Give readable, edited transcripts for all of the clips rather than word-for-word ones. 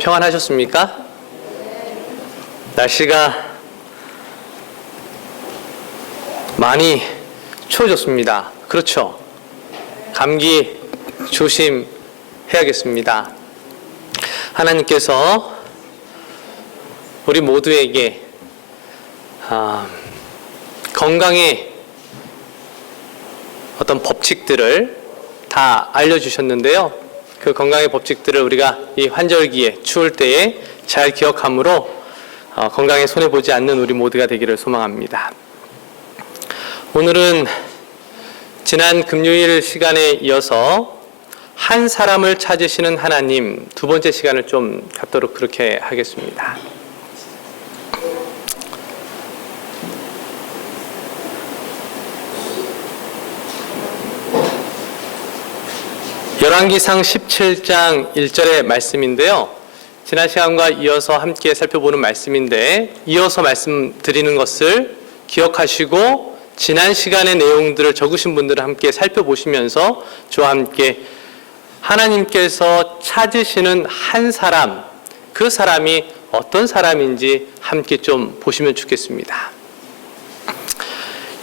평안하셨습니까? 날씨가 많이 추워졌습니다. 그렇죠? 감기 조심해야겠습니다. 하나님께서 우리 모두에게 건강의 어떤 법칙들을 다 알려주셨는데요. 그 건강의 법칙들을 우리가 이 환절기에 추울 때에 잘 기억함으로 건강에 손해보지 않는 우리 모두가 되기를 소망합니다. 오늘은 지난 금요일 시간에 이어서 한 사람을 찾으시는 하나님 두 번째 시간을 좀 갖도록 그렇게 하겠습니다. 열왕기상 17장 1절의 말씀인데요. 지난 시간과 이어서 함께 살펴보는 말씀인데 이어서 말씀드리는 것을 기억하시고 지난 시간의 내용들을 적으신 분들은 함께 살펴보시면서 저와 함께 하나님께서 찾으시는 한 사람, 그 사람이 어떤 사람인지 함께 좀 보시면 좋겠습니다.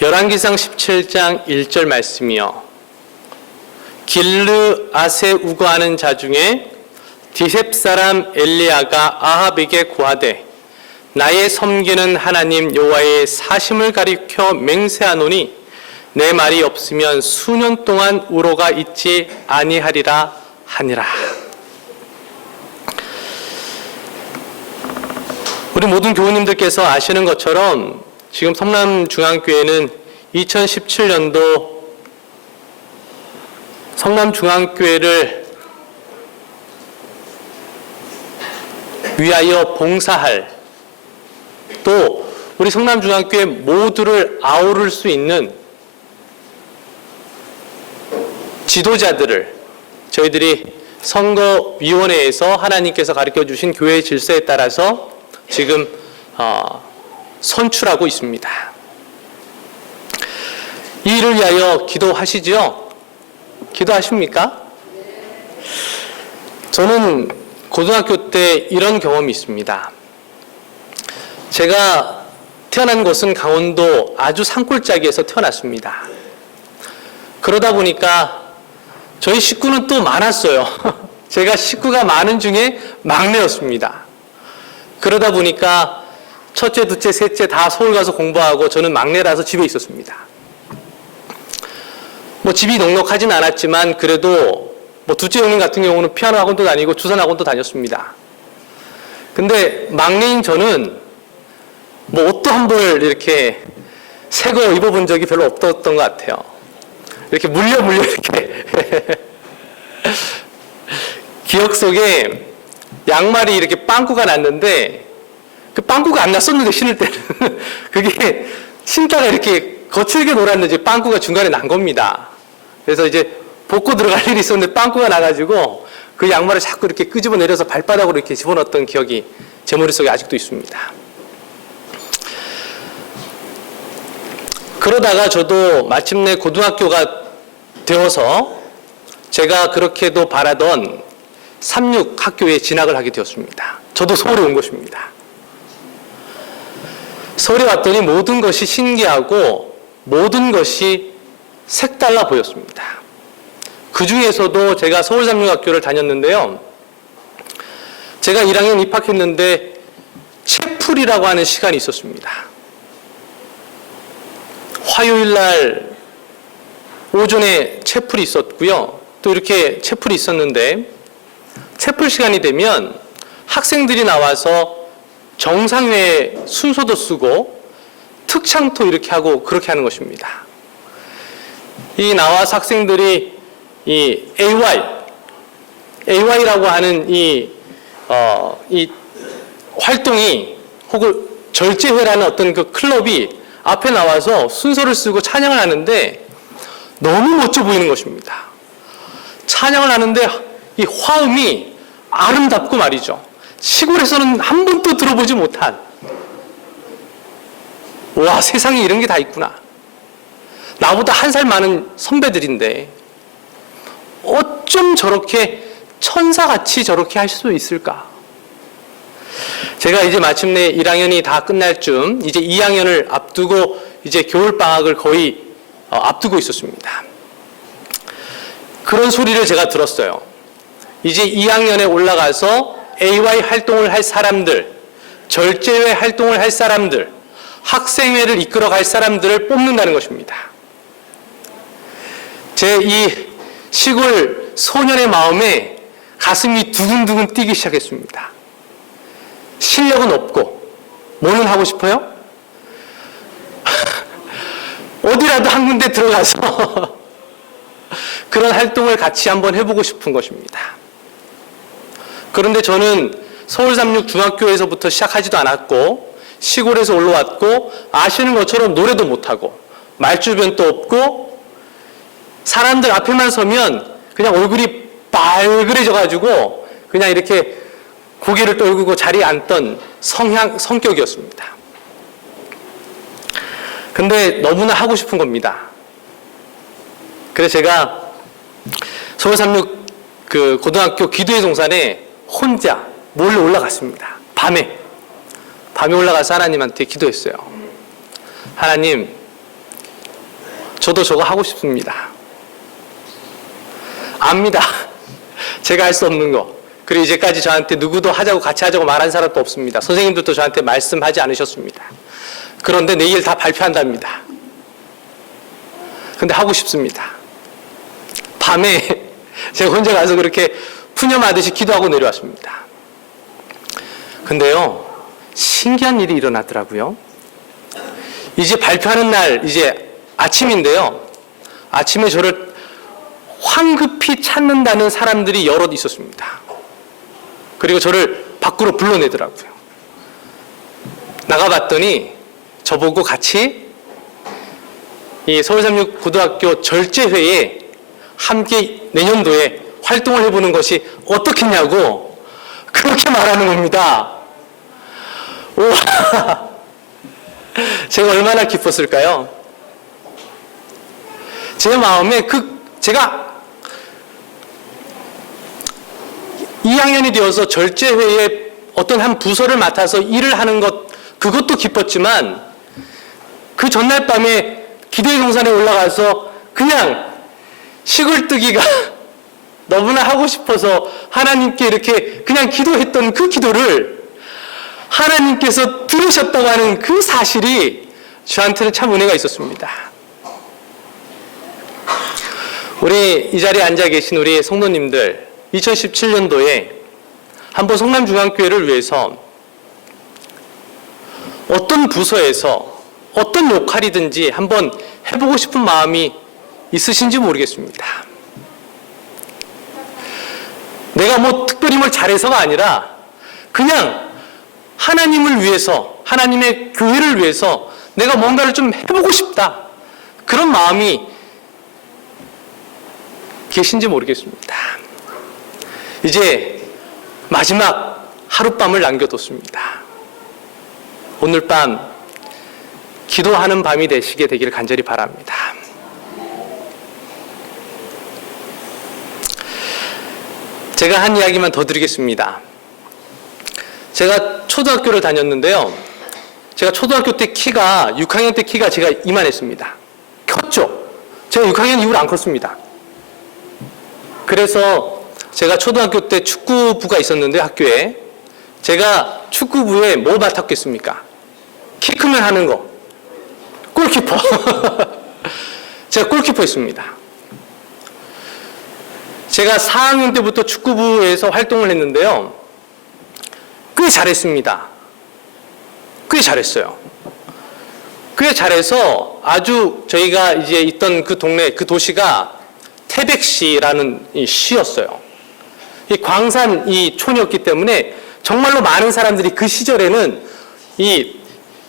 열왕기상 17장 1절 말씀이요. 길르앗에 우거하는 자 중에 디셉 사람 엘리야가 아합에게 고하되 나의 섬기는 하나님 여호와의 사심을 가리켜 맹세하노니 내 말이 없으면 수년 동안 우로가 있지 아니하리라 하니라. 우리 모든 교우님들께서 아시는 것처럼 지금 성남중앙교회는 2017년도 성남중앙교회를 위하여 봉사할 또 우리 성남중앙교회 모두를 아우를 수 있는 지도자들을 저희들이 선거위원회에서 하나님께서 가르쳐주신 교회의 질서에 따라서 지금 선출하고 있습니다. 이 일을 위하여 기도하시지요? 기도하십니까? 저는 고등학교 때 이런 경험이 있습니다. 제가 태어난 곳은 강원도 아주 산골짜기에서 태어났습니다. 그러다 보니까 저희 식구는 또 많았어요. 제가 식구가 많은 중에 막내였습니다. 그러다 보니까 첫째, 둘째, 셋째 다 서울 가서 공부하고 저는 막내라서 집에 있었습니다. 집이 넉넉하진 않았지만 그래도 둘째 형님 같은 경우는 피아노 학원도 다니고 주산 학원도 다녔습니다. 근데 막내인 저는 옷도 한 벌 이렇게 새 거 입어본 적이 별로 없었던 것 같아요. 이렇게 물려 이렇게 기억 속에 양말이 이렇게 빵꾸가 났는데 그 빵꾸가 안 났었는데 신을 때는 그게 신다가 이렇게 거칠게 놀았는지 빵꾸가 중간에 난 겁니다. 그래서 이제 벗고 들어갈 일이 있었는데 빵꾸가 나가지고 그 양말을 자꾸 이렇게 끄집어 내려서 발바닥으로 이렇게 집어넣었던 기억이 제 머릿속에 아직도 있습니다. 그러다가 저도 마침내 고등학교가 되어서 제가 그렇게도 바라던 삼육학교에 진학을 하게 되었습니다. 저도 서울에 온 것입니다. 서울에 왔더니 모든 것이 신기하고 모든 것이 색달라 보였습니다. 그 중에서도 제가 서울삼육학교를 다녔는데요. 제가 1학년 입학했는데 채플이라고 하는 시간이 있었습니다. 화요일 날 오전에 채플이 있었고요. 또 이렇게 채플이 있었는데 채플 시간이 되면 학생들이 나와서 정상회 순서도 쓰고 특창도 이렇게 하고 그렇게 하는 것입니다. 이 나와서 학생들이 이 AY라고 하는 이 활동이 혹은 절제회라는 어떤 그 클럽이 앞에 나와서 순서를 쓰고 찬양을 하는데 너무 멋져 보이는 것입니다. 찬양을 하는데 이 화음이 아름답고 말이죠. 시골에서는 한 번도 들어보지 못한 와 세상에 이런 게 다 있구나. 나보다 한 살 많은 선배들인데 어쩜 저렇게 천사같이 저렇게 할 수 있을까? 제가 이제 마침내 1학년이 다 끝날 쯤 이제 2학년을 앞두고 이제 겨울방학을 거의 앞두고 있었습니다. 그런 소리를 제가 들었어요. 이제 2학년에 올라가서 AY 활동을 할 사람들, 절제회 활동을 할 사람들, 학생회를 이끌어갈 사람들을 뽑는다는 것입니다. 제 이 시골 소년의 마음에 가슴이 두근두근 뛰기 시작했습니다. 실력은 없고 뭐는 하고 싶어요? 어디라도 한 군데 들어가서 그런 활동을 같이 한번 해보고 싶은 것입니다. 그런데 저는 서울 삼육 중학교에서부터 시작하지도 않았고 시골에서 올라왔고 아시는 것처럼 노래도 못하고 말주변도 없고 사람들 앞에만 서면 그냥 얼굴이 빨그레져가지고 그냥 이렇게 고개를 떨구고 자리에 앉던 성격이었습니다. 근데 너무나 하고 싶은 겁니다. 그래서 제가 서울 삼육 그 고등학교 기도회 동산에 혼자 몰래 올라갔습니다. 밤에 올라가서 하나님한테 기도했어요. 하나님, 저도 저거 하고 싶습니다. 압니다. 제가 할 수 없는 거. 그리고 이제까지 저한테 누구도 하자고 같이 하자고 말한 사람도 없습니다. 선생님들도 저한테 말씀하지 않으셨습니다. 그런데 내일 다 발표한답니다. 근데 하고 싶습니다. 밤에 제가 혼자 가서 그렇게 푸념하듯이 기도하고 내려왔습니다. 근데요, 신기한 일이 일어나더라고요. 이제 발표하는 날, 이제 아침인데요. 아침에 저를 황급히 찾는다는 사람들이 여럿 있었습니다. 그리고 저를 밖으로 불러내더라고요. 나가봤더니 저보고 같이 이 서울삼육 고등학교 절제회에 함께 내년도에 활동을 해보는 것이 어떻겠냐고 그렇게 말하는 겁니다. 우와, 제가 얼마나 기뻤을까요? 제 마음에 제가 2학년이 되어서 절제회에 어떤 한 부서를 맡아서 일을 하는 것, 그것도 기뻤지만 그 전날 밤에 기도회 동산에 올라가서 그냥 시골뜨기가 너무나 하고 싶어서 하나님께 이렇게 그냥 기도했던 그 기도를 하나님께서 들으셨다고 하는 그 사실이 저한테는 참 은혜가 있었습니다. 우리 이 자리에 앉아 계신 우리 성도님들, 2017년도에 한번 성남중앙교회를 위해서 어떤 부서에서 어떤 역할이든지 한번 해보고 싶은 마음이 있으신지 모르겠습니다. 내가 뭐 특별히 뭘 잘해서가 아니라 그냥 하나님을 위해서, 하나님의 교회를 위해서 내가 뭔가를 좀 해보고 싶다. 그런 마음이 계신지 모르겠습니다. 이제 마지막 하룻밤을 남겨뒀습니다. 오늘 밤 기도하는 밤이 되시게 되기를 간절히 바랍니다. 제가 한 이야기만 더 드리겠습니다. 제가 초등학교를 다녔는데요. 제가 초등학교 때 키가 6학년 때 키가 제가 이만했습니다. 컸죠? 제가 6학년 이후로 안 컸습니다. 그래서 제가 초등학교 때 축구부가 있었는데 학교에 제가 축구부에 뭐 맡았겠습니까? 키 크면 하는 거. 골키퍼. 제가 골키퍼였습니다. 제가 4학년 때부터 축구부에서 활동을 했는데요. 꽤 잘했습니다. 꽤 잘했어요. 꽤 잘해서 아주 저희가 이제 있던 그 동네, 그 도시가 태백시라는 이 시였어요. 이 광산 이 촌이었기 때문에 정말로 많은 사람들이 그 시절에는 이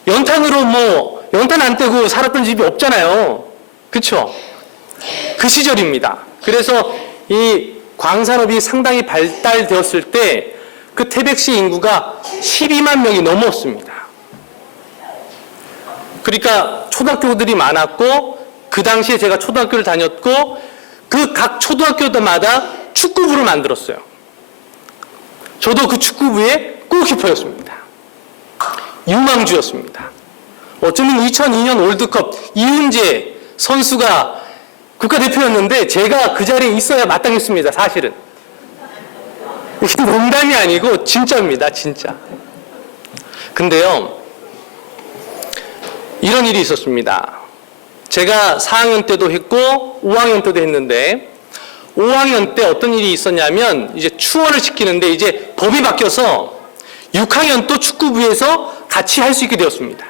연탄으로 뭐 연탄 안 떼고 살았던 집이 없잖아요. 그쵸? 그 시절입니다. 그래서 이 광산업이 상당히 발달되었을 때 그 태백시 인구가 12만 명이 넘었습니다. 그러니까 초등학교들이 많았고 그 당시에 제가 초등학교를 다녔고 그 각 초등학교마다 축구부를 만들었어요. 저도 그 축구부에 꼭 골키퍼였습니다. 유망주였습니다. 어쩌면 2002년 월드컵 이훈재 선수가 국가대표였는데 제가 그 자리에 있어야 마땅했습니다. 사실은. 이게 농담이 아니고 진짜입니다. 진짜. 근데요, 이런 일이 있었습니다. 제가 4학년 때도 했고 5학년 때도 했는데 5학년 때 어떤 일이 있었냐면 이제 추월을 시키는데 이제 법이 바뀌어서 6학년 또 축구부에서 같이 할 수 있게 되었습니다.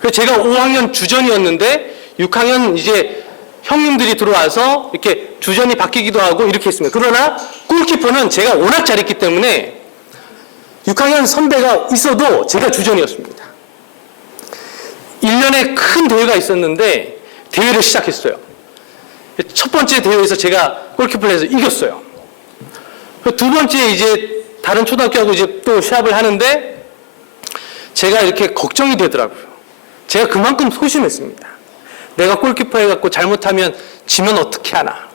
그래서 제가 5학년 주전이었는데 6학년 이제 형님들이 들어와서 이렇게 주전이 바뀌기도 하고 이렇게 했습니다. 그러나 골키퍼는 제가 워낙 잘했기 때문에 6학년 선배가 있어도 제가 주전이었습니다. 1년에 큰 대회가 있었는데 대회를 시작했어요. 첫 번째 대회에서 제가 골키퍼를 해서 이겼어요. 두 번째 이제 다른 초등학교하고 이제 또 시합을 하는데 제가 이렇게 걱정이 되더라고요. 제가 그만큼 소심했습니다. 내가 골키퍼 해갖고 잘못하면 지면 어떻게 하나.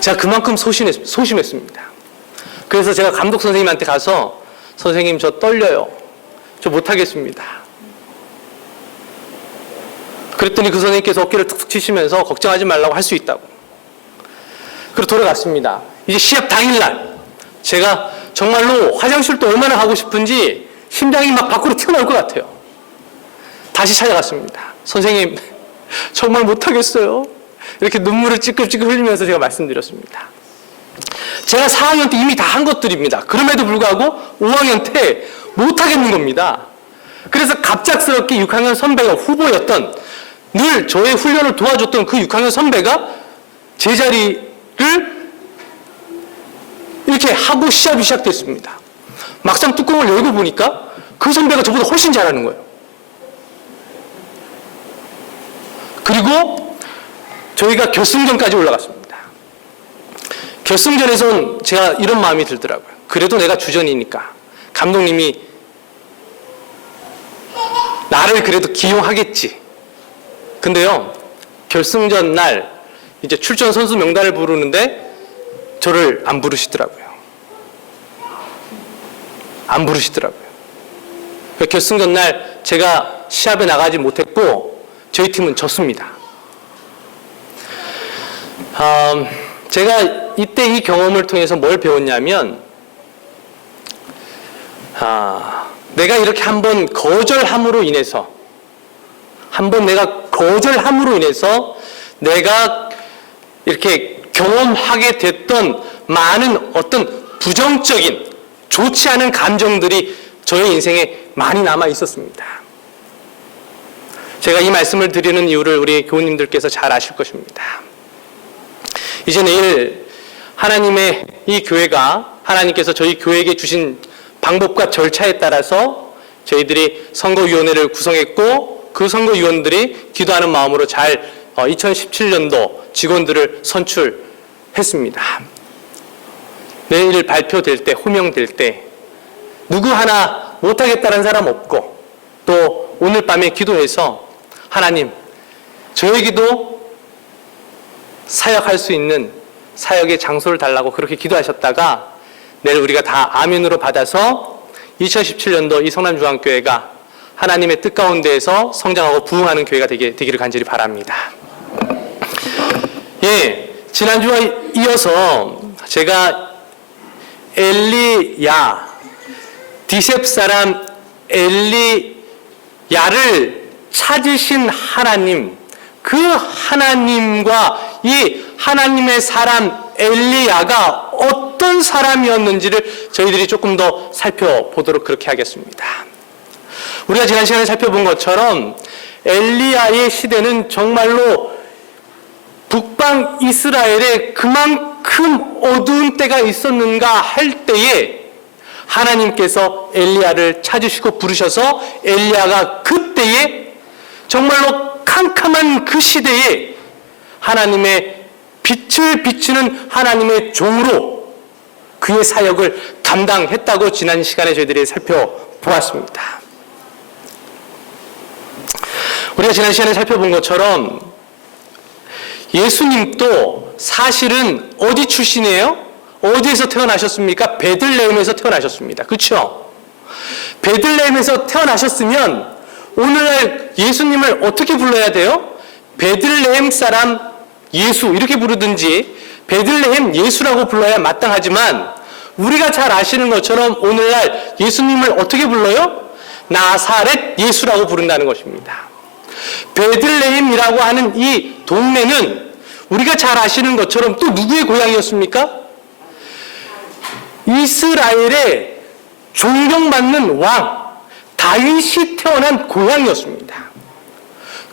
제가 그만큼 소심했습니다. 그래서 제가 감독 선생님한테 가서 선생님 저 떨려요. 저 못하겠습니다. 그랬더니 그 선생님께서 어깨를 툭툭 치시면서 걱정하지 말라고 할 수 있다고. 그리고 돌아갔습니다. 이제 시합 당일날 제가 정말로 화장실도 얼마나 가고 싶은지 심장이 막 밖으로 튀어나올 것 같아요. 다시 찾아갔습니다. 선생님 정말 못하겠어요. 이렇게 눈물을 찌끔찌끔 흘리면서 제가 말씀드렸습니다. 제가 4학년 때 이미 다 한 것들입니다. 그럼에도 불구하고 5학년 때 못하겠는 겁니다. 그래서 갑작스럽게 6학년 선배가 후보였던 늘 저의 훈련을 도와줬던 그 6학년 선배가 제 자리를 이렇게 하고 시합이 시작됐습니다. 막상 뚜껑을 열고 보니까 그 선배가 저보다 훨씬 잘하는 거예요. 그리고 저희가 결승전까지 올라갔습니다. 결승전에선 제가 이런 마음이 들더라고요. 그래도 내가 주전이니까 감독님이 나를 그래도 기용하겠지. 근데요, 결승전 날 이제 출전 선수 명단을 부르는데 저를 안 부르시더라고요. 안 부르시더라고요. 결승전 날 제가 시합에 나가지 못했고 저희 팀은 졌습니다. 제가 이때 이 경험을 통해서 뭘 배웠냐면 내가 이렇게 한번 거절함으로 인해서 내가 이렇게 경험하게 됐던 많은 어떤 부정적인 좋지 않은 감정들이 저의 인생에 많이 남아 있었습니다. 제가 이 말씀을 드리는 이유를 우리 교우님들께서 잘 아실 것입니다. 이제 내일 하나님의 이 교회가 하나님께서 저희 교회에게 주신 방법과 절차에 따라서 저희들이 선거위원회를 구성했고 그 선거위원들이 기도하는 마음으로 잘 2017년도 직원들을 선출했습니다. 내일 발표될 때, 호명될 때 누구 하나 못하겠다는 사람 없고 또 오늘 밤에 기도해서 하나님 저에게도 사역할 수 있는 사역의 장소를 달라고 그렇게 기도하셨다가 내일 우리가 다 아멘으로 받아서 2017년도 이 성남중앙교회가 하나님의 뜻 가운데에서 성장하고 부흥하는 교회가 되기를 간절히 바랍니다. 예, 지난주와 이어서 제가 엘리야, 디셉 사람 엘리야를 찾으신 하나님, 그 하나님과 이 하나님의 사람 엘리야가 어떤 사람이었는지를 저희들이 조금 더 살펴보도록 그렇게 하겠습니다. 우리가 지난 시간에 살펴본 것처럼 엘리야의 시대는 정말로 북방 이스라엘에 그만큼 어두운 때가 있었는가 할 때에 하나님께서 엘리야를 찾으시고 부르셔서 엘리야가 그때에 정말로 캄캄한 그 시대에 하나님의 빛을 비추는 하나님의 종으로 그의 사역을 감당했다고 지난 시간에 저희들이 살펴보았습니다. 우리가 지난 시간에 살펴본 것처럼 예수님도 사실은 어디 출신이에요? 어디에서 태어나셨습니까? 베들레헴에서 태어나셨습니다. 그렇죠? 베들레헴에서 태어나셨으면 오늘날 예수님을 어떻게 불러야 돼요? 베들레헴 사람 예수 이렇게 부르든지 베들레헴 예수라고 불러야 마땅하지만 우리가 잘 아시는 것처럼 오늘날 예수님을 어떻게 불러요? 나사렛 예수라고 부른다는 것입니다. 베들레헴이라고 하는 이 동네는 우리가 잘 아시는 것처럼 또 누구의 고향이었습니까? 이스라엘의 존경받는 왕 다윗이 태어난 고향이었습니다.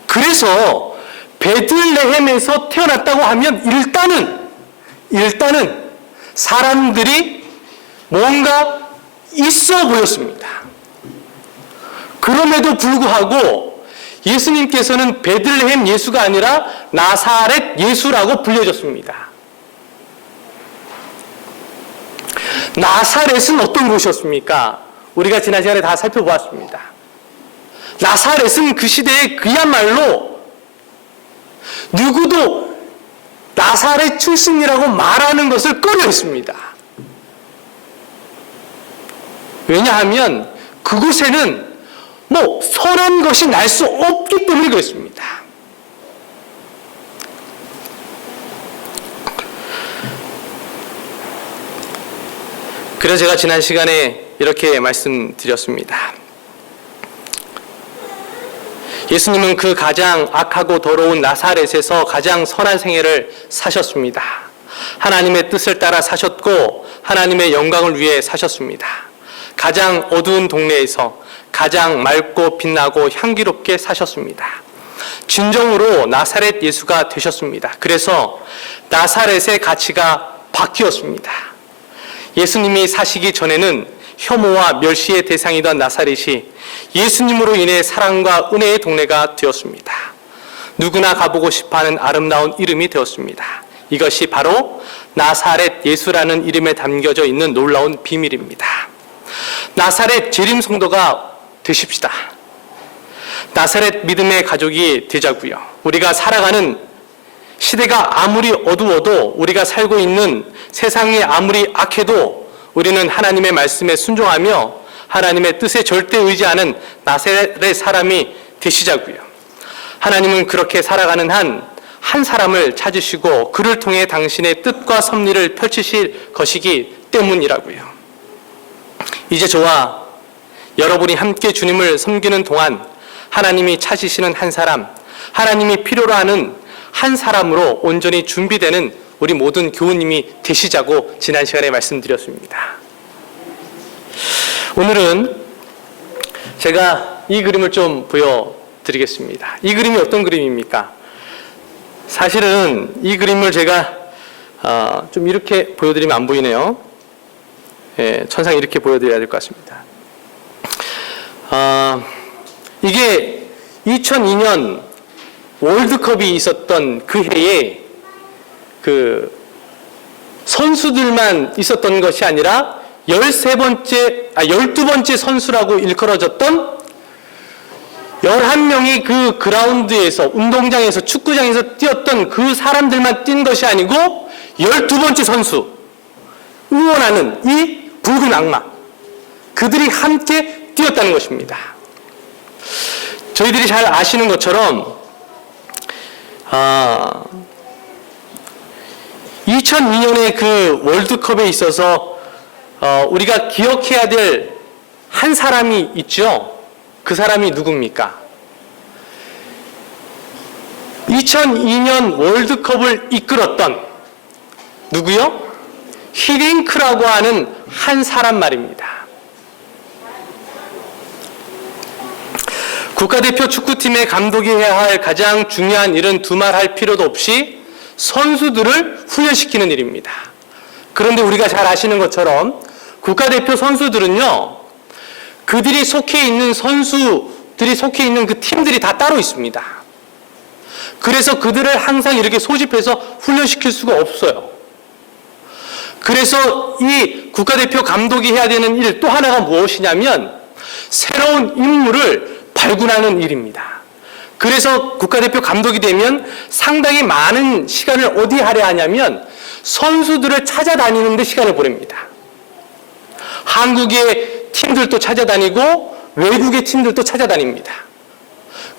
그래서 베들레헴에서 태어났다고 하면 일단은 사람들이 뭔가 있어 보였습니다. 그럼에도 불구하고 예수님께서는 베들레헴 예수가 아니라 나사렛 예수라고 불려졌습니다. 나사렛은 어떤 곳이었습니까? 우리가 지난 시간에 다 살펴보았습니다. 나사렛은 그 시대에 그야말로 누구도 나사렛 출신이라고 말하는 것을 꺼려했습니다. 왜냐하면 그곳에는 선한 것이 날 수 없기 때문에 그랬습니다. 그래서 제가 지난 시간에 이렇게 말씀드렸습니다. 예수님은 그 가장 악하고 더러운 나사렛에서 가장 선한 생애를 사셨습니다. 하나님의 뜻을 따라 사셨고 하나님의 영광을 위해 사셨습니다. 가장 어두운 동네에서 가장 맑고 빛나고 향기롭게 사셨습니다. 진정으로 나사렛 예수가 되셨습니다. 그래서 나사렛의 가치가 바뀌었습니다. 예수님이 사시기 전에는 혐오와 멸시의 대상이던 나사렛이 예수님으로 인해 사랑과 은혜의 동네가 되었습니다. 누구나 가보고 싶어하는 아름다운 이름이 되었습니다. 이것이 바로 나사렛 예수라는 이름에 담겨져 있는 놀라운 비밀입니다. 나사렛 재림 성도가 되십시다. 나사렛 믿음의 가족이 되자고요. 우리가 살아가는 시대가 아무리 어두워도 우리가 살고 있는 세상이 아무리 악해도 우리는 하나님의 말씀에 순종하며 하나님의 뜻에 절대 의지하는 나사렛 사람이 되시자고요. 하나님은 그렇게 살아가는 한 사람을 찾으시고 그를 통해 당신의 뜻과 섭리를 펼치실 것이기 때문이라고요. 이제 저와 여러분이 함께 주님을 섬기는 동안 하나님이 찾으시는 한 사람, 하나님이 필요로 하는 한 사람으로 온전히 준비되는 우리 모든 교우님이 되시자고 지난 시간에 말씀드렸습니다. 오늘은 제가 이 그림을 좀 보여드리겠습니다. 이 그림이 어떤 그림입니까? 사실은 이 그림을 제가 좀 이렇게 보여드리면 안 보이네요. 예, 천상 이렇게 보여드려야 될 것 같습니다. 이게 2002년 월드컵이 있었던 그 해에 그 선수들만 있었던 것이 아니라 12번째 선수라고 일컬어졌던 11명이 그 그라운드에서, 운동장에서, 축구장에서 뛰었던 그 사람들만 뛴 것이 아니고 12번째 선수, 응원하는 이 붉은 악마, 그들이 함께 뛰었다는 것입니다. 저희들이 잘 아시는 것처럼 2002년의 그 월드컵에 있어서 우리가 기억해야 될 한 사람이 있죠. 그 사람이 누굽니까? 2002년 월드컵을 이끌었던 누구요? 히딩크라고 하는 한 사람 말입니다. 국가대표 축구팀의 감독이 해야 할 가장 중요한 일은 두말할 필요도 없이 선수들을 훈련시키는 일입니다. 그런데 우리가 잘 아시는 것처럼 국가대표 선수들은요, 그들이 속해 있는 선수들이 속해 있는 그 팀들이 다 따로 있습니다. 그래서 그들을 항상 이렇게 소집해서 훈련시킬 수가 없어요. 그래서 이 국가대표 감독이 해야 되는 일 또 하나가 무엇이냐면 새로운 인물을 발굴하는 일입니다. 그래서 국가대표 감독이 되면 상당히 많은 시간을 어디에 할애하냐면 선수들을 찾아다니는데 시간을 보냅니다. 한국의 팀들도 찾아다니고 외국의 팀들도 찾아다닙니다.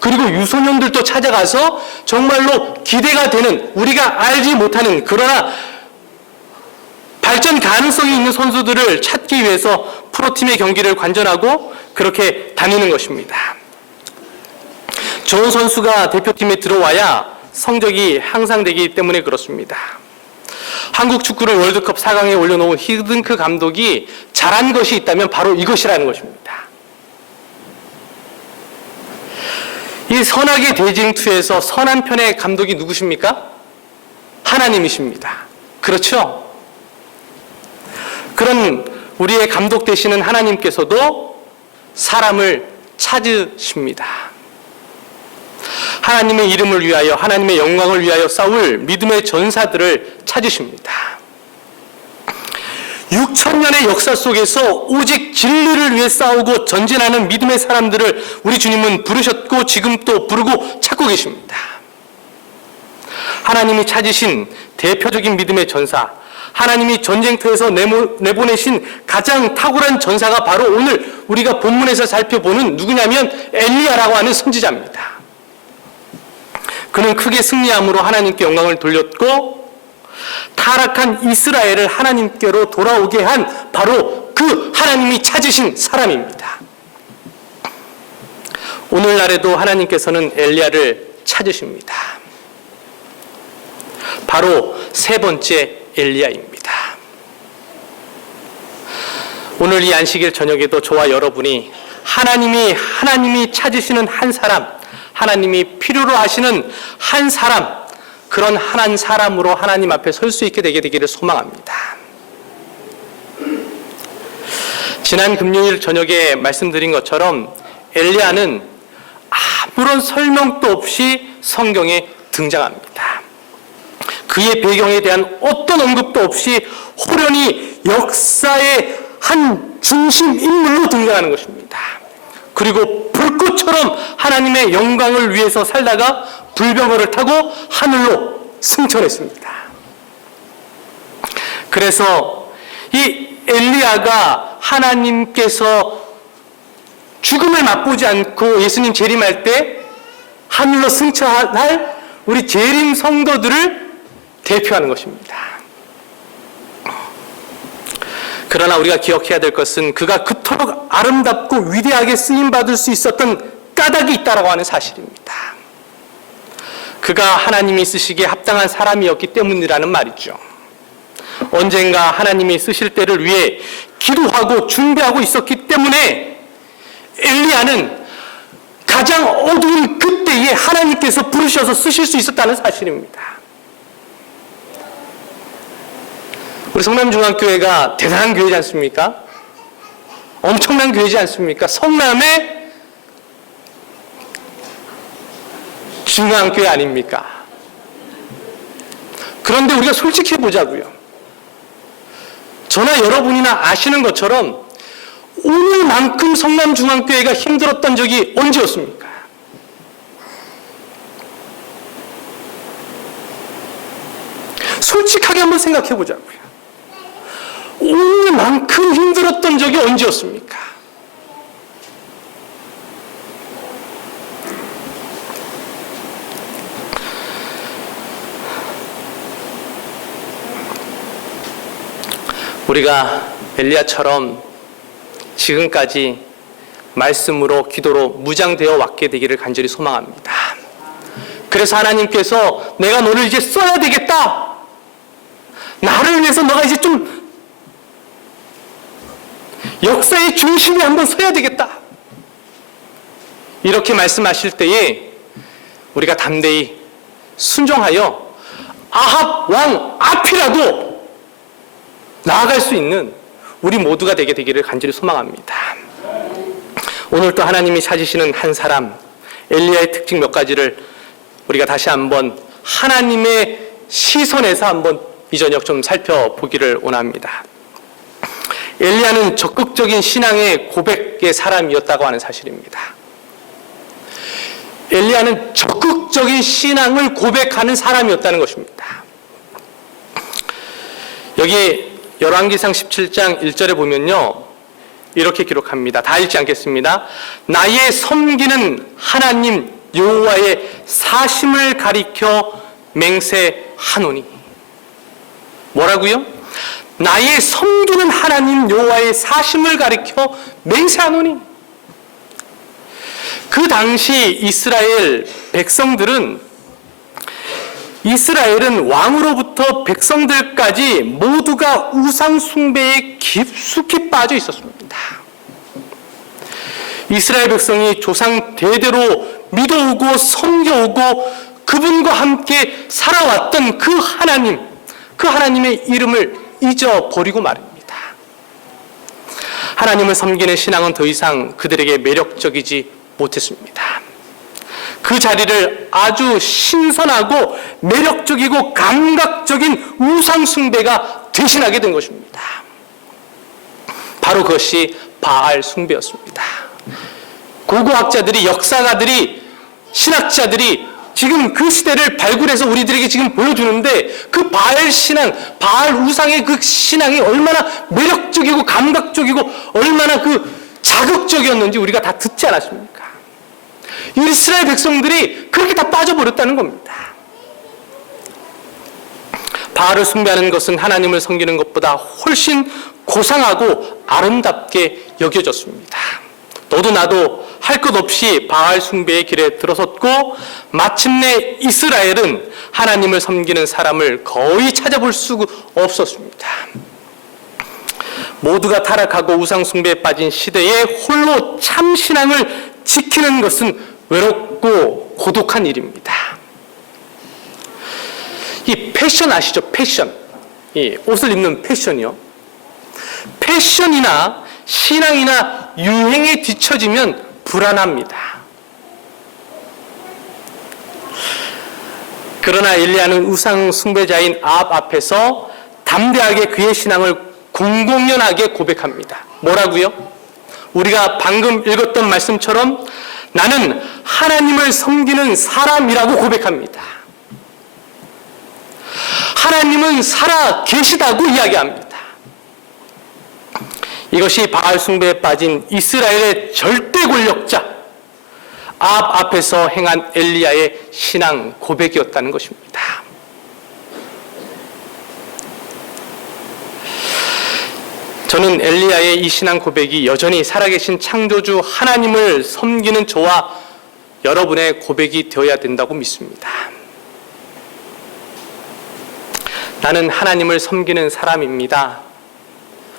그리고 유소년들도 찾아가서 정말로 기대가 되는, 우리가 알지 못하는, 그러나 발전 가능성이 있는 선수들을 찾기 위해서 프로팀의 경기를 관전하고 그렇게 다니는 것입니다. 좋은 선수가 대표팀에 들어와야 성적이 향상되기 때문에 그렇습니다. 한국 축구를 월드컵 4강에 올려놓은 히딩크 감독이 잘한 것이 있다면 바로 이것이라는 것입니다. 이 선악의 대징투에서 선한 편의 감독이 누구십니까? 하나님이십니다. 그렇죠? 그런 우리의 감독 되시는 하나님께서도 사람을 찾으십니다. 하나님의 이름을 위하여, 하나님의 영광을 위하여 싸울 믿음의 전사들을 찾으십니다. 6,000년의 역사 속에서 오직 진리를 위해 싸우고 전진하는 믿음의 사람들을 우리 주님은 부르셨고 지금 또 부르고 찾고 계십니다. 하나님이 찾으신 대표적인 믿음의 전사, 하나님이 전쟁터에서 내보내신 가장 탁월한 전사가 바로 오늘 우리가 본문에서 살펴보는 누구냐면 엘리야라고 하는 선지자입니다. 그는 크게 승리함으로 하나님께 영광을 돌렸고 타락한 이스라엘을 하나님께로 돌아오게 한 바로 그 하나님이 찾으신 사람입니다. 오늘날에도 하나님께서는 엘리야를 찾으십니다. 바로 세 번째 엘리야입니다. 오늘 이 안식일 저녁에도 저와 여러분이 하나님이 찾으시는 한 사람, 하나님이 필요로 하시는 한 사람, 그런 한 사람으로 하나님 앞에 설 수 있게 되기를 소망합니다. 지난 금요일 저녁에 말씀드린 것처럼 엘리야는 아무런 설명도 없이 성경에 등장합니다. 그의 배경에 대한 어떤 언급도 없이 호련히 역사의 한 중심 인물로 등장하는 것입니다. 그리고 불꽃처럼 하나님의 영광을 위해서 살다가 불병거를 타고 하늘로 승천했습니다. 그래서 이 엘리야가 하나님께서 죽음을 맛보지 않고 예수님 재림할 때 하늘로 승천할 우리 재림 성도들을 대표하는 것입니다. 그러나 우리가 기억해야 될 것은 그가 그토록 아름답고 위대하게 쓰임받을 수 있었던 까닭이 있다고 하는 사실입니다. 그가 하나님이 쓰시기에 합당한 사람이었기 때문이라는 말이죠. 언젠가 하나님이 쓰실 때를 위해 기도하고 준비하고 있었기 때문에 엘리야는 가장 어두운 그때에 하나님께서 부르셔서 쓰실 수 있었다는 사실입니다. 우리 성남중앙교회가 대단한 교회지 않습니까? 엄청난 교회지 않습니까? 성남의 중앙교회 아닙니까? 그런데 우리가 솔직히 보자고요. 저나 여러분이나 아시는 것처럼 오늘만큼 성남중앙교회가 힘들었던 적이 언제였습니까? 솔직하게 한번 생각해 보자고요. 오늘만큼 힘들었던 적이 언제였습니까? 우리가 엘리야처럼 지금까지 말씀으로 기도로 무장되어 왔게 되기를 간절히 소망합니다. 그래서 하나님께서 내가 너를 이제 써야 되겠다. 나를 위해서 너가 이제 좀 역사의 중심에 한번 서야 되겠다. 이렇게 말씀하실 때에 우리가 담대히 순종하여 아합 왕 앞이라도 나아갈 수 있는 우리 모두가 되기를 간절히 소망합니다. 오늘 또 하나님이 찾으시는 한 사람, 엘리야의 특징 몇 가지를 우리가 다시 한번 하나님의 시선에서 한번 이 저녁 좀 살펴보기를 원합니다. 엘리야는 적극적인 신앙의 고백의 사람이었다고 하는 사실입니다. 엘리야는 적극적인 신앙을 고백하는 사람이었다는 것입니다. 여기 열왕기상 17장 1절에 보면요, 이렇게 기록합니다. 다 읽지 않겠습니다. 나의 섬기는 하나님 여호와의 사심을 가리켜 맹세하노니. 뭐라고요? 나의 섬기는 하나님 여호와의 사심을 가리켜 맹세하노니. 그 당시 이스라엘은 왕으로부터 백성들까지 모두가 우상 숭배에 깊숙이 빠져 있었습니다. 이스라엘 백성이 조상 대대로 믿어오고 섬겨오고 그분과 함께 살아왔던 그 하나님의 이름을 잊어버리고 말입니다. 하나님을 섬기는 신앙은 더 이상 그들에게 매력적이지 못했습니다. 그 자리를 아주 신선하고 매력적이고 감각적인 우상 숭배가 대신하게 된 것입니다. 바로 그것이 바알 숭배였습니다. 고고학자들이, 역사가들이, 신학자들이 지금 그 시대를 발굴해서 우리들에게 지금 보여주는데, 그 바알 신앙, 바알 우상의 그 신앙이 얼마나 매력적이고 감각적이고 얼마나 그 자극적이었는지 우리가 다 듣지 않았습니까? 이스라엘 백성들이 그렇게 다 빠져버렸다는 겁니다. 바알을 숭배하는 것은 하나님을 섬기는 것보다 훨씬 고상하고 아름답게 여겨졌습니다. 너도 나도 할 것 없이 바알 숭배의 길에 들어섰고, 마침내 이스라엘은 하나님을 섬기는 사람을 거의 찾아볼 수 없었습니다. 모두가 타락하고 우상 숭배에 빠진 시대에 홀로 참 신앙을 지키는 것은 외롭고 고독한 일입니다. 이 패션 아시죠? 패션. 이 옷을 입는 패션이요. 패션이나 신앙이나 유행에 뒤처지면 불안합니다. 그러나 엘리야는 우상 숭배자인 아합 앞에서 담대하게 그의 신앙을 공공연하게 고백합니다. 뭐라고요? 우리가 방금 읽었던 말씀처럼 나는 하나님을 섬기는 사람이라고 고백합니다. 하나님은 살아 계시다고 이야기합니다. 이것이 바알 숭배에 빠진 이스라엘의 절대 권력자 아합 앞에서 행한 엘리야의 신앙 고백이었다는 것입니다. 저는 엘리야의 이 신앙 고백이 여전히 살아계신 창조주 하나님을 섬기는 저와 여러분의 고백이 되어야 된다고 믿습니다. 나는 하나님을 섬기는 사람입니다.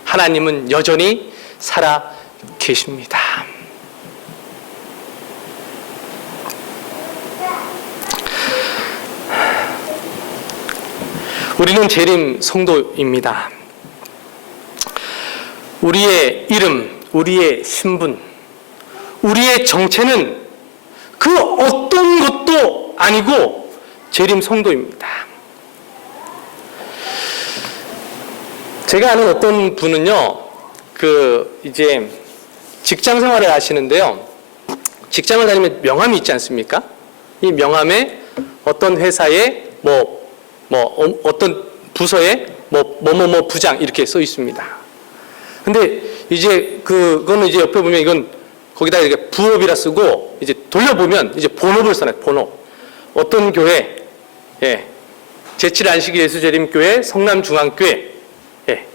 하나님은 여전히 살아 계십니다. 우리는 재림 성도입니다. 우리의 이름, 우리의 신분, 우리의 정체는 그 어떤 것도 아니고 재림 성도입니다. 제가 아는 어떤 분은요, 이제 직장 생활을 하시는데요. 직장을 다니면 명함이 있지 않습니까? 이 명함에 어떤 회사에 어떤 부서에 뭐뭐뭐 부장 이렇게 써 있습니다. 근데 이제 그거는 이제 옆에 보면 이건 거기다 이렇게 부업이라 쓰고 이제 돌려보면 이제 본업을 써놔요. 본업. 어떤 교회, 예, 제7안식 예수재림교회, 성남중앙교회, 예,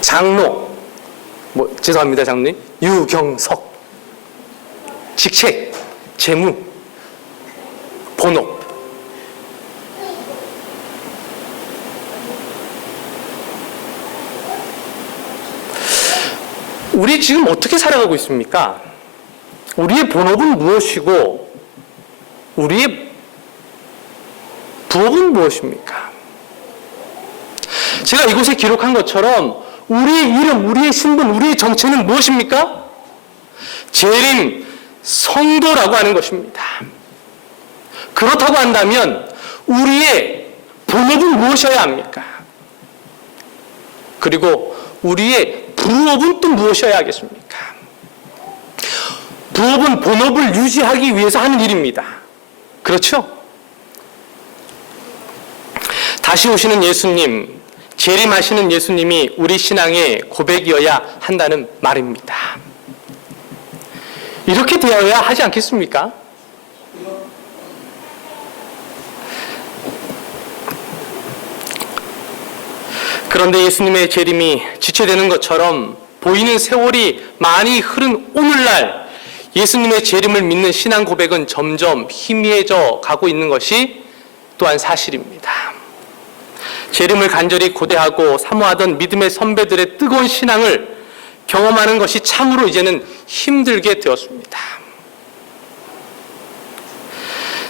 장로, 죄송합니다 장로님, 유경석, 직책, 재무, 본업. 우리 지금 어떻게 살아가고 있습니까? 우리의 본업은 무엇이고 우리의 부업은 무엇입니까? 제가 이곳에 기록한 것처럼 우리의 이름, 우리의 신분, 우리의 정체는 무엇입니까? 재림 성도라고 하는 것입니다. 그렇다고 한다면 우리의 본업은 무엇이어야 합니까? 그리고 우리의 부업은 또 무엇이어야 하겠습니까? 부업은 본업을 유지하기 위해서 하는 일입니다. 그렇죠? 다시 오시는 예수님, 재림하시는 예수님이 우리 신앙의 고백이어야 한다는 말입니다. 이렇게 되어야 하지 않겠습니까? 그런데 예수님의 재림이 지체되는 것처럼 보이는 세월이 많이 흐른 오늘날 예수님의 재림을 믿는 신앙 고백은 점점 희미해져 가고 있는 것이 또한 사실입니다. 재림을 간절히 고대하고 사모하던 믿음의 선배들의 뜨거운 신앙을 경험하는 것이 참으로 이제는 힘들게 되었습니다.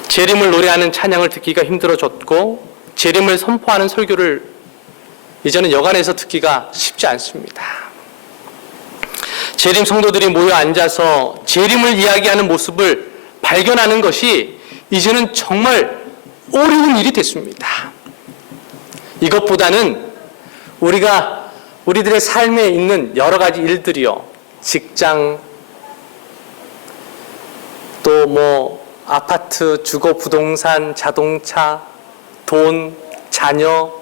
재림을 노래하는 찬양을 듣기가 힘들어졌고 재림을 선포하는 설교를 이제는 여간에서 듣기가 쉽지 않습니다. 재림 성도들이 모여 앉아서 재림을 이야기하는 모습을 발견하는 것이 이제는 정말 어려운 일이 됐습니다. 이것보다는 우리들의 삶에 있는 여러 가지 일들이요. 직장, 또 아파트, 주거, 부동산, 자동차, 돈, 자녀,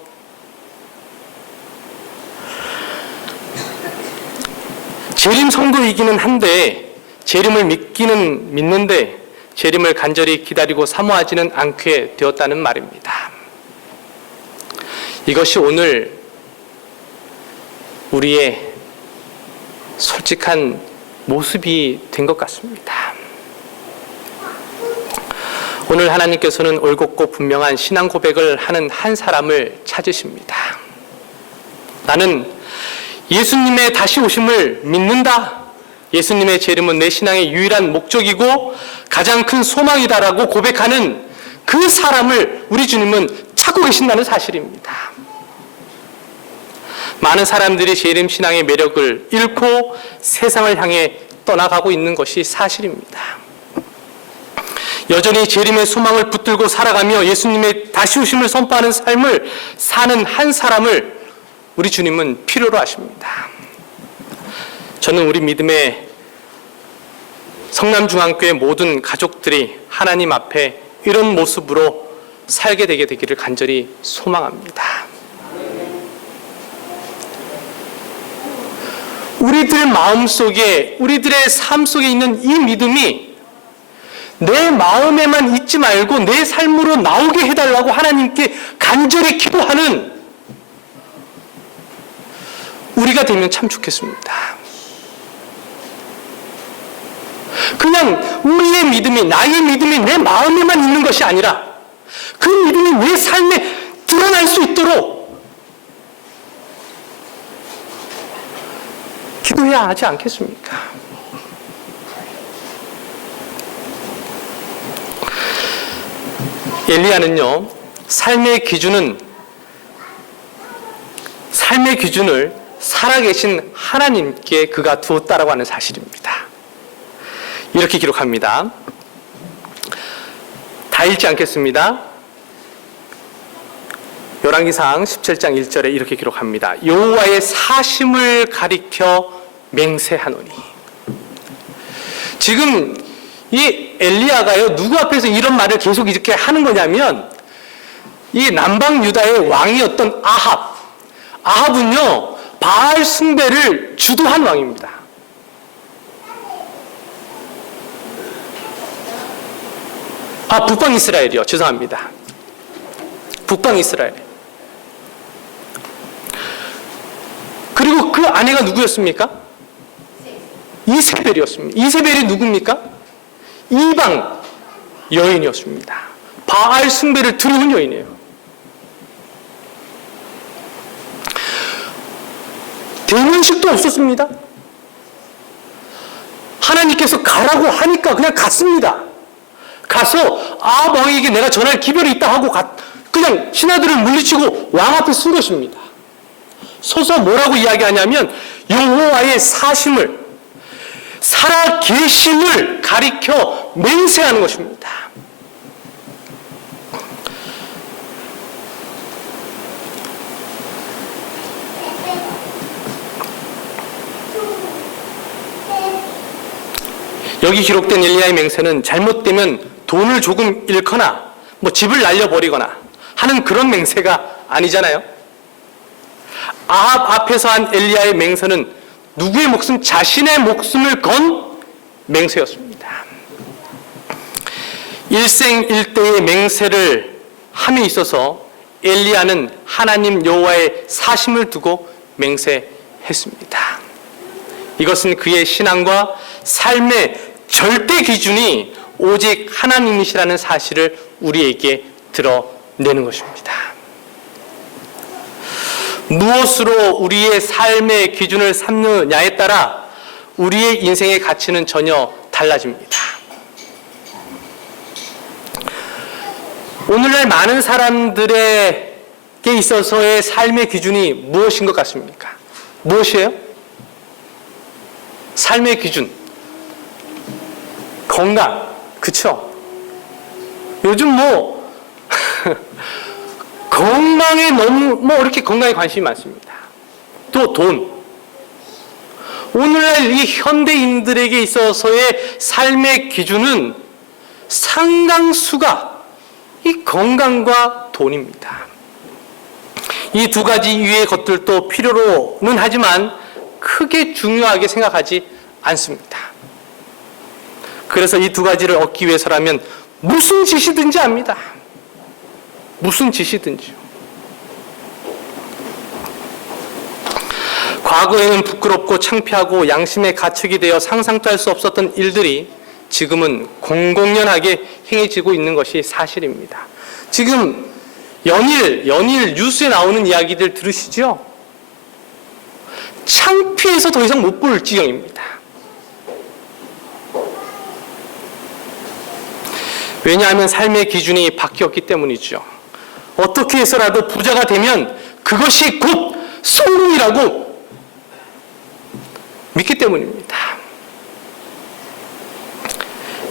재림 성도이기는 한데 재림을 믿기는 믿는데 재림을 간절히 기다리고 사모하지는 않게 되었다는 말입니다. 이것이 오늘 우리의 솔직한 모습이 된 것 같습니다. 오늘 하나님께서는 올곧고 분명한 신앙 고백을 하는 한 사람을 찾으십니다. 나는 예수님의 다시 오심을 믿는다. 예수님의 재림은 내 신앙의 유일한 목적이고 가장 큰 소망이다라고 고백하는 그 사람을 우리 주님은 찾고 계신다는 사실입니다. 많은 사람들이 재림 신앙의 매력을 잃고 세상을 향해 떠나가고 있는 것이 사실입니다. 여전히 재림의 소망을 붙들고 살아가며 예수님의 다시 오심을 선포하는 삶을 사는 한 사람을 우리 주님은 필요로 하십니다. 저는 우리 믿음의 성남중앙교회 모든 가족들이 하나님 앞에 이런 모습으로 살게 되기를 간절히 소망합니다. 우리들 마음속에, 우리들의 삶 속에 있는 이 믿음이 내 마음에만 있지 말고 내 삶으로 나오게 해달라고 하나님께 간절히 기도하는 우리가 되면 참 좋겠습니다. 그냥 우리의 믿음이, 나의 믿음이 내 마음에만 있는 것이 아니라 그 믿음이 내 삶에 드러날 수 있도록 기도해야 하지 않겠습니까? 엘리야는요, 삶의 기준을 살아계신 하나님께 그가 두었다라고 하는 사실입니다. 이렇게 기록합니다. 다 읽지 않겠습니다. 열왕기상 17장 1절에 이렇게 기록합니다. 여호와의 사심을 가리켜 맹세하노니. 지금 이 엘리야가요, 누구 앞에서 이런 말을 계속 이렇게 하는 거냐면 이 남방 유다의 왕이었던 아합은요 바알 숭배를 주도한 왕입니다. 북방 이스라엘이요. 죄송합니다. 북방 이스라엘. 그리고 그 아내가 누구였습니까? 이세벨이었습니다. 이세벨이 누굽니까? 이방 여인이었습니다. 바알 숭배를 두려운 여인이에요. 대면식도 없었습니다. 하나님께서 가라고 하니까 그냥 갔습니다. 가서 아합 왕에게 내가 전할 기별이 있다 하고 그냥 신하들을 물리치고 왕 앞에 쓴 것입니다. 서서 뭐라고 이야기하냐면 여호와의 사심을, 살아계심을 가리켜 맹세하는 것입니다. 여기 기록된 엘리야의 맹세는 잘못되면 돈을 조금 잃거나 집을 날려버리거나 하는 그런 맹세가 아니잖아요. 아합 앞에서 한 엘리야의 맹세는 누구의 목숨? 자신의 목숨을 건 맹세였습니다. 일생일대의 맹세를 함에 있어서 엘리야는 하나님 여호와의 사심을 두고 맹세했습니다. 이것은 그의 신앙과 삶의 절대 기준이 오직 하나님이시라는 사실을 우리에게 드러내는 것입니다. 무엇으로 우리의 삶의 기준을 삼느냐에 따라 우리의 인생의 가치는 전혀 달라집니다. 오늘날 많은 사람들에게 있어서의 삶의 기준이 무엇인 것 같습니까? 무엇이에요? 삶의 기준. 건강. 그쵸? 요즘 건강에 너무 이렇게 건강에 관심이 많습니다. 또 돈. 오늘날 이 현대인들에게 있어서의 삶의 기준은 상당수가 이 건강과 돈입니다. 이 두 가지 이외의 것들도 필요로는 하지만 크게 중요하게 생각하지 않습니다. 그래서 이 두 가지를 얻기 위해서라면 무슨 짓이든지 합니다. 무슨 짓이든지요. 과거에는 부끄럽고 창피하고 양심의 가책이 되어 상상도 할 수 없었던 일들이 지금은 공공연하게 행해지고 있는 것이 사실입니다. 지금 연일 뉴스에 나오는 이야기들 들으시죠? 창피해서 더 이상 못 볼 지경입니다. 왜냐하면 삶의 기준이 바뀌었기 때문이죠. 어떻게 해서라도 부자가 되면 그것이 곧 성공이라고 믿기 때문입니다.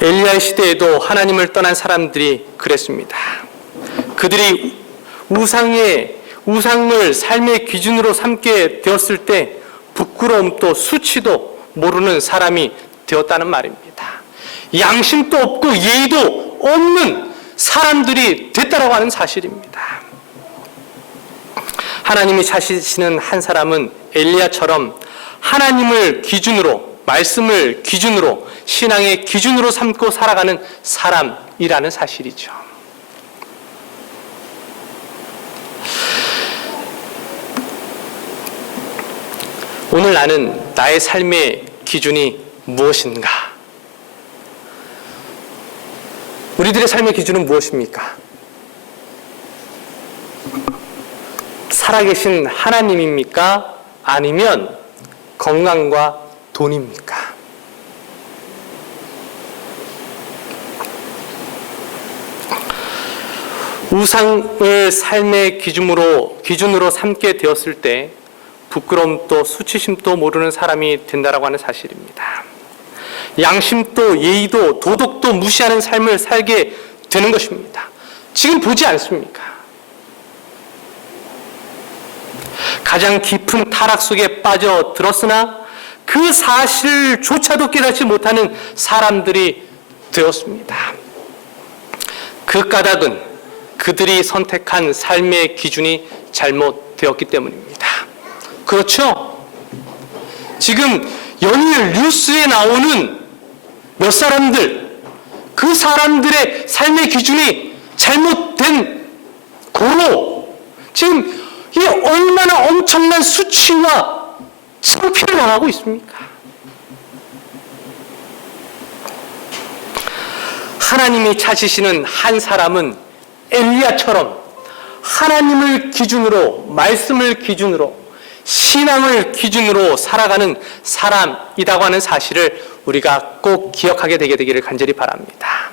엘리야의 시대에도 하나님을 떠난 사람들이 그랬습니다. 그들이 우상을 삶의 기준으로 삼게 되었을 때 부끄러움도 수치도 모르는 사람이 되었다는 말입니다. 양심도 없고 예의도 없는 사람들이 됐다라고 하는 사실입니다. 하나님이 찾으시는 한 사람은 엘리야처럼 하나님을 기준으로, 말씀을 기준으로, 신앙의 기준으로 삼고 살아가는 사람이라는 사실이죠. 오늘 나는 나의 삶의 기준이 무엇인가? 우리들의 삶의 기준은 무엇입니까? 살아계신 하나님입니까? 아니면 건강과 돈입니까? 우상을 삶의 기준으로 삼게 되었을 때 부끄러움도 수치심도 모르는 사람이 된다라고 하는 사실입니다. 양심도 예의도 도덕도 무시하는 삶을 살게 되는 것입니다. 지금 보지 않습니까? 가장 깊은 타락 속에 빠져들었으나 그 사실조차도 깨닫지 못하는 사람들이 되었습니다. 그 까닭은 그들이 선택한 삶의 기준이 잘못되었기 때문입니다. 그렇죠? 지금 연일 뉴스에 나오는 몇 사람들, 그 사람들의 삶의 기준이 잘못된 고로 지금 이 얼마나 엄청난 수치와 창피를 당하고 있습니까? 하나님이 찾으시는 한 사람은 엘리야처럼 하나님을 기준으로, 말씀을 기준으로, 신앙을 기준으로 살아가는 사람이라고 하는 사실을 우리가 꼭 기억하게 되기를 간절히 바랍니다.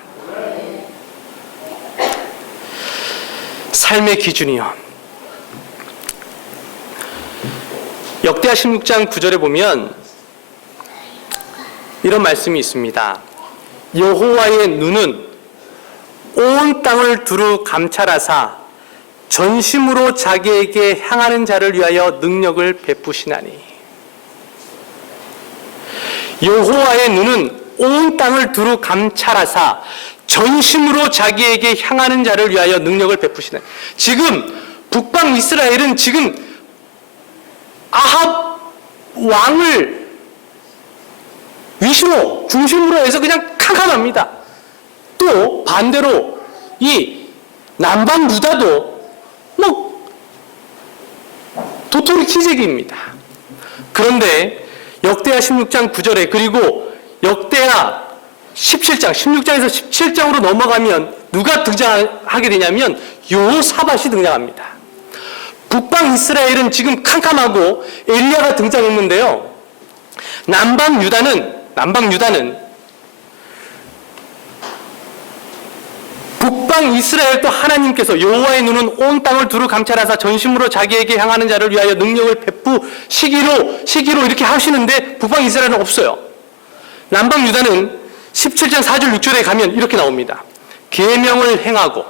삶의 기준이요. 역대하 16장 9절에 보면 이런 말씀이 있습니다. 여호와의 눈은 온 땅을 두루 감찰하사 전심으로 자기에게 향하는 자를 위하여 능력을 베푸시나니. 여호와의 눈은 온 땅을 두루 감찰하사 전심으로 자기에게 향하는 자를 위하여 능력을 베푸시네. 지금 북방 이스라엘은 지금 아합 왕을 위시로 중심으로 해서 그냥 캄캄합니다. 또 반대로 이 남방 유다도 뭐 도토리 키재기입니다. 그런데 역대하 16장 9절에 그리고 역대하 17장, 16장에서 17장으로 넘어가면 누가 등장하게 되냐면 여호사밧이 등장합니다. 북방 이스라엘은 지금 캄캄하고 엘리야가 등장했는데요. 남방 유다는 북방 이스라엘도 하나님께서 여호와의 눈은 온 땅을 두루 감찰하사 전심으로 자기에게 향하는 자를 위하여 능력을 베푸시기로 이렇게 하시는데 북방 이스라엘은 없어요. 남방 유다는 17장 4절 6절에 가면 이렇게 나옵니다. 계명을 행하고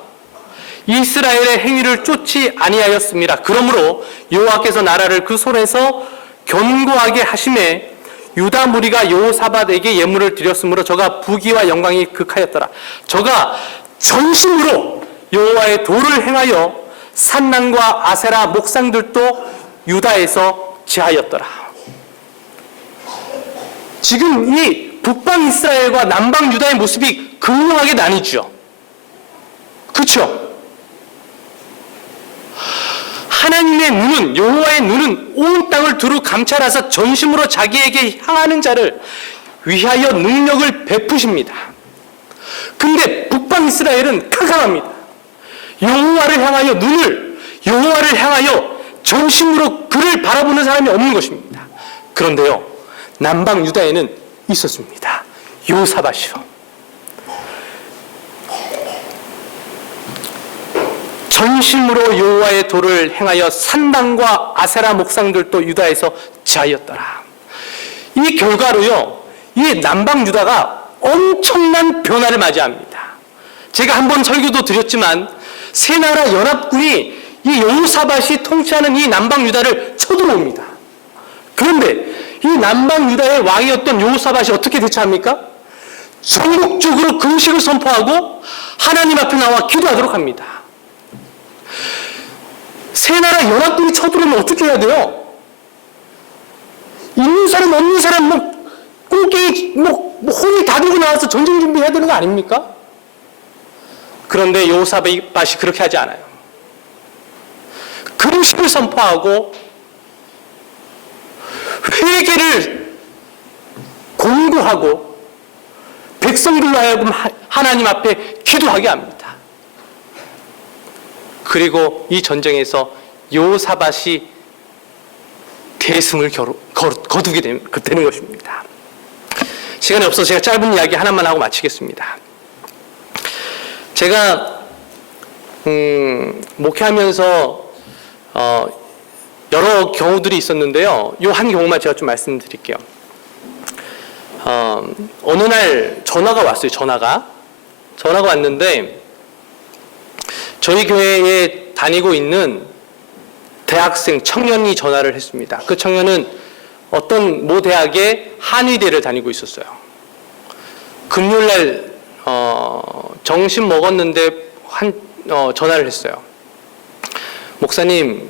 이스라엘의 행위를 쫓지 아니하였습니다. 그러므로 여호와께서 나라를 그 손에서 견고하게 하심에 유다 무리가 여호사밧에게 예물을 드렸으므로 저가 부귀와 영광이 극하였더라. 저가 전심으로 여호와의 도를 행하여 산당과 아세라 목상들도 유다에서 지하였더라. 지금 이 북방 이스라엘과 남방 유다의 모습이 극명하게 나뉘죠. 그렇죠? 하나님의 눈은, 여호와의 눈은 온 땅을 두루 감찰하사 전심으로 자기에게 향하는 자를 위하여 능력을 베푸십니다. 근데 북방 이스라엘은 캄캄합니다. 여호와를 향하여 전심으로 그를 바라보는 사람이 없는 것입니다. 그런데요, 남방 유다에는 있었습니다. 여호사밧이요. 전심으로 여호와의 도를 행하여 산당과 아세라 목상들도 유다에서 지하였더라. 이 결과로요, 이 남방 유다가 엄청난 변화를 맞이합니다. 제가 한번 설교도 드렸지만 세 나라 연합군이 이 여호사밧이 통치하는 이 남방 유다를 쳐들어옵니다. 그런데 이 남방 유다의 왕이었던 여호사밧이 어떻게 대처합니까? 전국적으로 금식을 선포하고 하나님 앞에 나와 기도하도록 합니다. 세 나라 연합군이 쳐들어오면 어떻게 해야 돼요? 있는 사람 없는 사람 꽁깽이 혼이 다 들고 나와서 전쟁 준비해야 되는 거 아닙니까? 그런데 여호사밧이 그렇게 하지 않아요. 금식을 선포하고 회개를 공고하고 백성들로 하여금 하나님 앞에 기도하게 합니다. 그리고 이 전쟁에서 여호사밧이 대승을 거두게 되는 것입니다. 시간이 없어서 제가 짧은 이야기 하나만 하고 마치겠습니다. 제가 목회하면서 여러 경우들이 있었는데요. 이 한 경우만 제가 좀 말씀드릴게요. 어느 날 전화가 왔어요. 전화가 왔는데 저희 교회에 다니고 있는 대학생 청년이 전화를 했습니다. 그 청년은 어떤 모 대학의 한의대를 다니고 있었어요. 금요일날 점심 먹었는데 전화를 했어요. 목사님,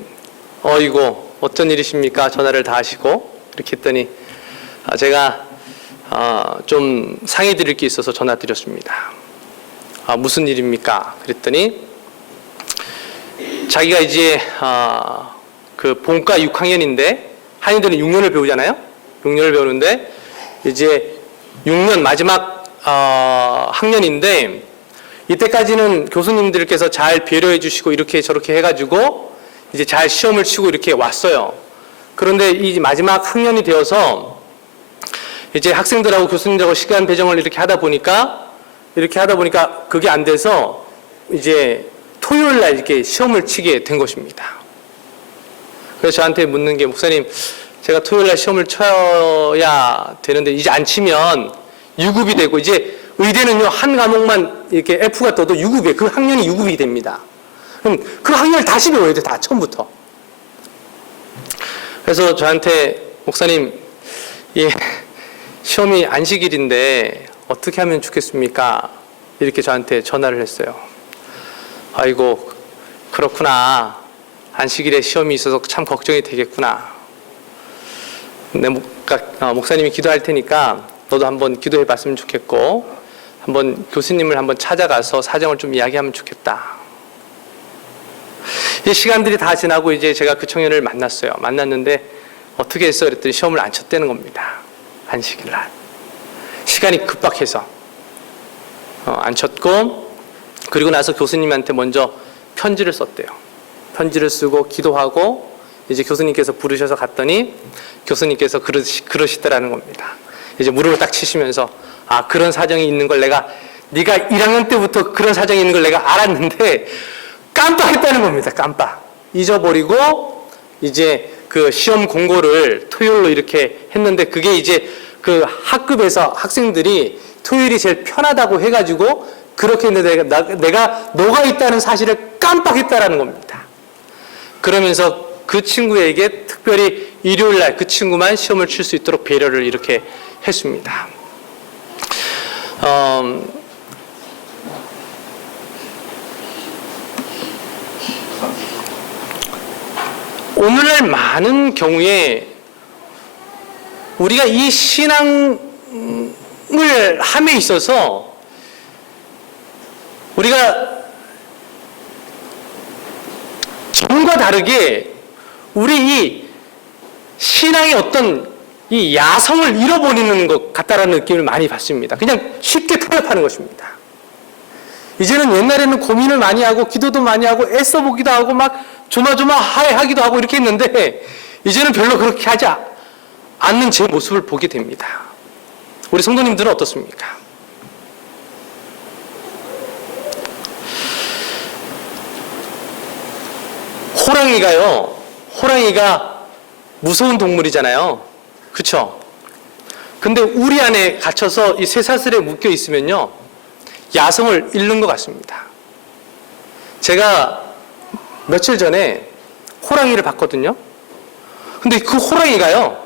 이거 어떤 일이십니까? 전화를 다 하시고 이렇게 했더니 제가 좀 상의 드릴 게 있어서 전화 드렸습니다. 무슨 일입니까? 그랬더니 자기가 이제 그 본과 6학년인데 한의대는 6년을 배우잖아요. 6년을 배우는데 이제 6년 마지막 학년인데 이때까지는 교수님들께서 잘 배려해 주시고 이렇게 저렇게 해가지고 이제 잘 시험을 치고 이렇게 왔어요. 그런데 이 마지막 학년이 되어서 이제 학생들하고 교수님들하고 시간 배정을 이렇게 하다 보니까 그게 안 돼서 이제 토요일 날 이렇게 시험을 치게 된 것입니다. 그래서 저한테 묻는 게, 목사님, 제가 토요일 날 시험을 쳐야 되는데 이제 안 치면 유급이 되고, 이제 의대는요 한 과목만 이렇게 F가 떠도 유급이에요. 그 학년이 유급이 됩니다. 그럼 그 학년을 다시 배워야 돼, 다 처음부터. 그래서 저한테, 목사님, 시험이 안식일인데 어떻게 하면 좋겠습니까? 이렇게 저한테 전화를 했어요. 아이고, 그렇구나. 안식일에 시험이 있어서 참 걱정이 되겠구나. 목사님이 기도할 테니까 너도 한번 기도해 봤으면 좋겠고, 한번 교수님을 한번 찾아가서 사정을 좀 이야기하면 좋겠다. 이 시간들이 다 지나고 이제 제가 그 청년을 만났어요. 만났는데 어떻게 했어? 그랬더니 시험을 안 쳤다는 겁니다. 안식일 날. 시간이 급박해서 안 쳤고, 그리고 나서 교수님한테 먼저 편지를 썼대요. 편지를 쓰고 기도하고 이제 교수님께서 부르셔서 갔더니 교수님께서 그러시더라는 겁니다. 이제 무릎을 딱 치시면서, 아, 그런 사정이 있는 걸 네가 1학년 때부터 그런 사정이 있는 걸 내가 알았는데 깜빡했다는 겁니다. 깜빡. 잊어버리고 이제 그 시험 공고를 토요일로 이렇게 했는데, 그게 이제 그 학급에서 학생들이 토요일이 제일 편하다고 해가지고 그렇게 했는데 내가 너가 있다는 사실을 깜빡했다라는 겁니다. 그러면서 그 친구에게 특별히 일요일 날 그 친구만 시험을 칠 수 있도록 배려를 이렇게 했습니다. 오늘날 많은 경우에 우리가 이 신앙을 함에 있어서 우리가 전과 다르게 우리 이 신앙의 어떤 이 야성을 잃어버리는 것 같다라는 느낌을 많이 받습니다. 그냥 쉽게 타협하는 것입니다. 이제는 옛날에는 고민을 많이 하고 기도도 많이 하고 애써 보기도 하고 막 조마조마하기도 하고 이렇게 했는데, 이제는 별로 그렇게 하지 않는 제 모습을 보게 됩니다. 우리 성도님들은 어떻습니까? 호랑이가 무서운 동물이잖아요. 그렇죠? 근데 우리 안에 갇혀서 이 쇠사슬에 묶여 있으면요, 야성을 잃는 것 같습니다. 제가 며칠 전에 호랑이를 봤거든요. 근데 그 호랑이가요,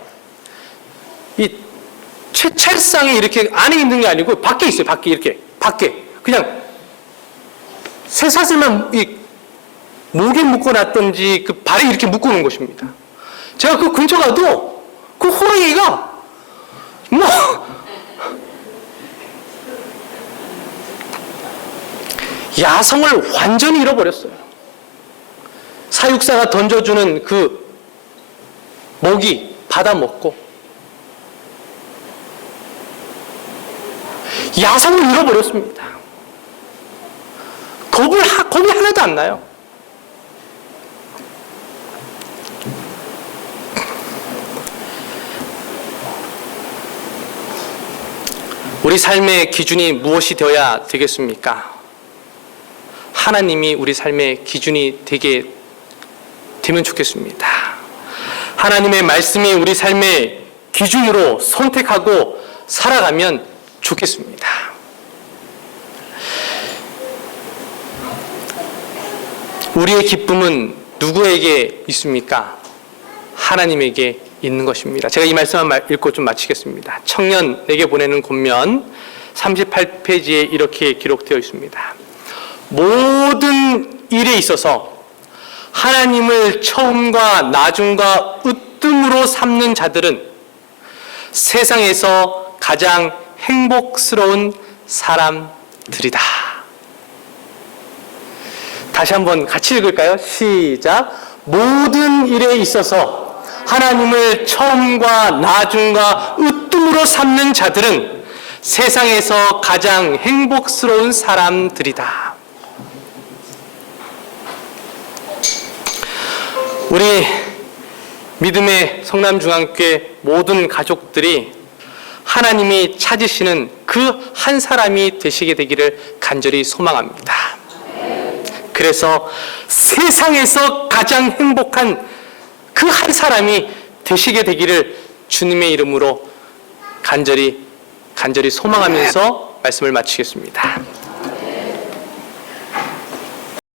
이 채찰상에 이렇게 안에 있는 게 아니고 밖에 있어요. 밖에 이렇게 밖에 그냥 쇠사슬만 이 목에 묶어놨던지 그 발에 이렇게 묶어놓은 것입니다. 제가 그 근처 가도 그 호랑이가 뭐 야성을 완전히 잃어버렸어요. 사육사가 던져주는 그 먹이 받아먹고 야성을 잃어버렸습니다. 겁이 하나도 안 나요. 우리 삶의 기준이 무엇이 되어야 되겠습니까? 하나님이 우리 삶의 기준이 되면 좋겠습니다. 하나님의 말씀이 우리 삶의 기준으로 선택하고 살아가면 좋겠습니다. 우리의 기쁨은 누구에게 있습니까? 하나님에게 있는 것입니다. 제가 이 말씀만 읽고 좀 마치겠습니다. 청년에게 보내는 권면 38페이지에 이렇게 기록되어 있습니다. 모든 일에 있어서 하나님을 처음과 나중과 으뜸으로 삼는 자들은 세상에서 가장 행복스러운 사람들이다. 다시 한번 같이 읽을까요? 시작. 모든 일에 있어서 하나님을 처음과 나중과 으뜸으로 삼는 자들은 세상에서 가장 행복스러운 사람들이다. 우리 믿음의 성남중앙교회 모든 가족들이 하나님이 찾으시는 그 한 사람이 되시게 되기를 간절히 소망합니다. 그래서 세상에서 가장 행복한 그 한 사람이 되시게 되기를 주님의 이름으로 간절히 소망하면서 말씀을 마치겠습니다.